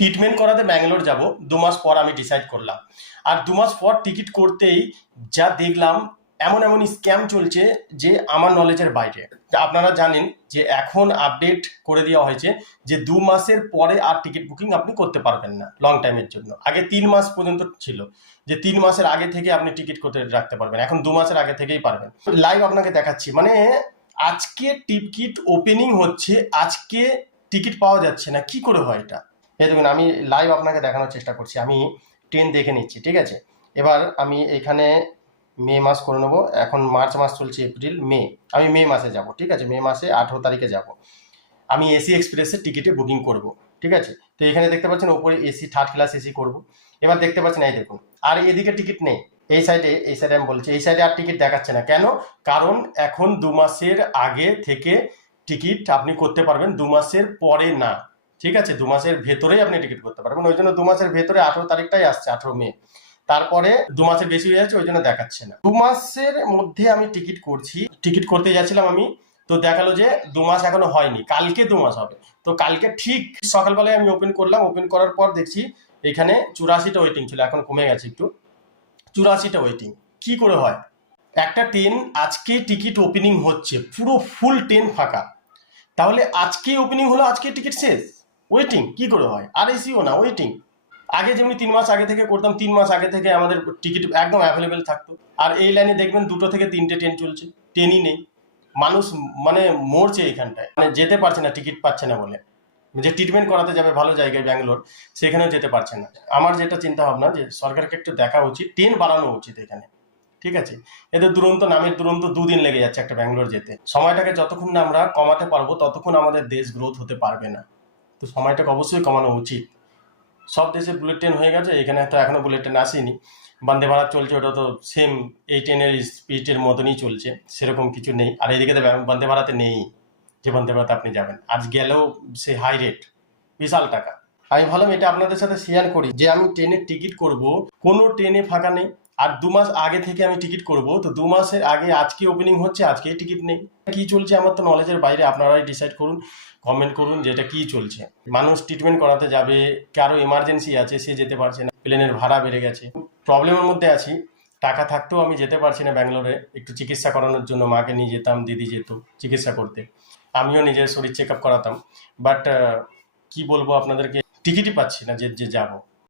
Treatment করাতে ব্যাঙ্গালোর যাব 2 মাস পর আমি ডিসাইড করলাম। আর 2 মাস পর টিকিট করতেই যা দেখলাম এমন এমন স্ক্যাম চলছে যে আমার নলেজের বাইরে। আপনারা জানেন যে এখন আপডেট করে দেওয়া হয়েছে যে 2 মাসের পরে আর টিকিট বুকিং আপনি করতে পারবেন না লং টাইমের জন্য। আগে 3 মাস পর্যন্ত ছিল যে 3 মাসের আগে থেকে আপনি টিকিট করতে রাখতে পারবেন, এখন 2 মাসের আগে থেকেই পারবেন। লাইভ আপনাকে দেখাচ্ছি, মানে আজকে টিকিট ওপেনিং হচ্ছে, আজকে টিকিট পাওয়া যাচ্ছে না, কি করে হয় এটা? এই দেখুন আমি লাইভ আপনাকে দেখানোর চেষ্টা করছি। আমি ট্রেন দেখে নিচ্ছি, ঠিক আছে। এবার আমি এখানে মে মাস করে নেবো, এখন মার্চ মাস চলছে, এপ্রিল মে, আমি মে মাসে যাব, ঠিক আছে। মে মাসে 18 তারিখে যাব। আমি এসি এক্সপ্রেসের টিকিটে বুকিং করব, ঠিক আছে। তো এখানে দেখতে পাচ্ছেন ওপরে এসি, 3rd ক্লাস এসি করব। এবার দেখতে পাচ্ছেন এই দেখুন, আর এদিকে টিকিট নেই। এই সাইডে আমি বলছি, এই সাইডে আর টিকিট দেখাচ্ছে না। কেন? কারণ এখন 2 মাসের আগে থেকে টিকিট আপনি করতে পারবেন, 2 মাসের পরে না, ঠিক আছে। 2 মাসের ভেতরেই আপনি টিকিট করতে পারবেন। ওই জন্য 2 মাসের ভেতরে 18 তারিখটাই আসছে, 18 মে। তারপরে 2 মাসের বেশি হয়ে যাচ্ছে, ওই জন্য দেখাচ্ছে না। 2 মাসের মধ্যে আমি টিকিট করছি, টিকিট করতে যাচ্ছিলাম আমি, তো দেখালো যে 2 মাস এখনো হয়নি, কালকে 2 মাস হবে। তো কালকে ঠিক সকালবেলায় আমি ওপেন করলাম, ওপেন করার পর দেখছি এখানে 84টা ওয়েটিং ছিল, এখন কমে গেছে একটু, 84টা ওয়েটিং। কি করে হয়? একটা ট্রেন আজকে টিকিট ওপেনিং হচ্ছে, পুরো ফুল ট্রেন ফাঁকা, তাহলে আজকে ওপেনিং হলো, আজকে টিকিট শেষ, ওয়েটিং কি করে হয়? আর এসিও না, ওয়েটিং। আগে যেমনি 3 মাস আগে থেকে করতাম, 3 মাস আগে থেকে আমাদের টিকিট একদম অ্যাভেলেবেল থাকতো। আর এই লাইনে দেখবেন 2 থেকে 3টে ট্রেন চলছে, ট্রেনই নেই। মানুষ মানে মরছে এখানটায়, মানে যেতে পারছে না, টিকিট পাচ্ছে না বলে। যে ট্রিটমেন্ট করাতে যাবে ভালো জায়গায় ব্যাঙ্গালোর, সেখানেও যেতে পারছে না। আমার যেটা চিন্তা ভাবনা যে সরকারকে একটু দেখা উচিত, ট্রেন বাড়ানো উচিত এখানে, ঠিক আছে। এদের দুরন্ত, নামের দুরন্ত 2 দিন লেগে যাচ্ছে একটা ব্যাঙ্গালোর যেতে। সময়টাকে যতক্ষণ না আমরা কমাতে পারবো ততক্ষণ আমাদের দেশ গ্রোথ হতে পারবে না। তো সময়টাকে অবশ্যই কমানো উচিত। সব দেশে বুলেট ট্রেন হয়ে গেছে, এখানে তো এখনো বুলেট ট্রেন আসেনি। বন্দে ভারত চলছে, ওটা তো সেম এই ট্রেনের স্পিডের মতনই চলছে, সেরকম কিছু নেই। আর এইদিকে তো বন্দে ভারতে নেই যে বন্দে ভারত আপনি যাবেন, আজ গেলেও সে হাই রেট, বিশাল টাকা। আমি ভাবলাম এটা আপনাদের সাথে শেয়ার করি যে আমি ট্রেনের টিকিট করব, কোনো ট্রেনে ফাঁকা নেই। আর 2 মাস আগে থেকে আমি টিকিট করব, তো 2 মাসের আগে আজকে ওপেনিং হচ্ছে, আজকেই টিকিট নেই। কি চলছে আমার তো নলেজের বাইরে, আপনারাই ডিসাইড করুন, কমেন্ট করুন যে এটা কি চলছে। মানুষ ট্রিটমেন্ট করাতে যাবে, কারো এমার্জেন্সি আছে, সে যেতে পারছে না, প্লেনের ভাড়া বেড়ে গেছে, প্রবলেমের মধ্যে আছি। টাকা থাকতেও আমি যেতে পারছি না ব্যাঙ্গালোরে একটু চিকিৎসা করানোর জন্য। মাকে নিয়ে যেতাম, দিদি যেত চিকিৎসা করতে, আমিও নিজের শরীর চেক আপ করাতাম। বাট কি বলবো আপনাদেরকে, টিকিটই পাচ্ছি না যে যাব।